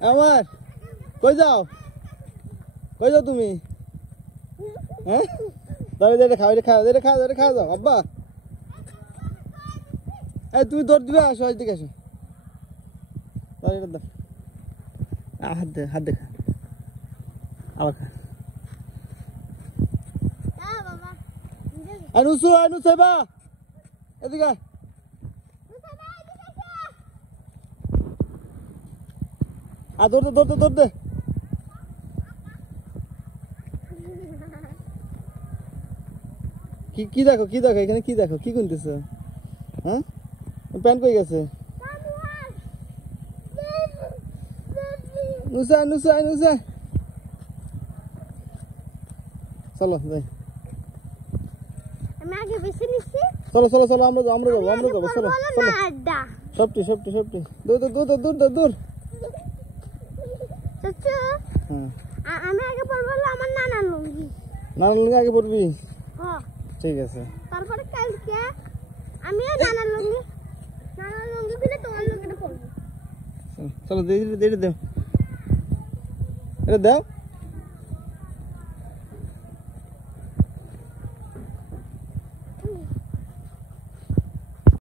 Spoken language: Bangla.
আমার কই যাও তুমি হ্যাঁ দাঁড়িয়ে দাঁড়িয়ে খাওয়া যাও আব্বা এই তুমি দৌড় দিবে আসো এদিকে আসো দাঁড়িয়ে দাও হাত দেখা আবার খা আনুসু বা এদিকে দৌড় কি দেখো এখানে কি দেখো কি কিনতেছো হ্যাঁ প্যান্ট কই গেছে নুসা চলো যাই আমি আগে বেশি নিছি চলো আমরা যাবো চলো সবটি দূর চাচা আমি আগে পড়বো আমার নানার লুঙ্গি আগে পড়বি হ্যাঁ ঠিক আছে তারপরে কালকে আমি নানার লুঙ্গি খুলে তোমার লুঙ্গিটা পরবো চলো দিয়ে দাও এটা দাও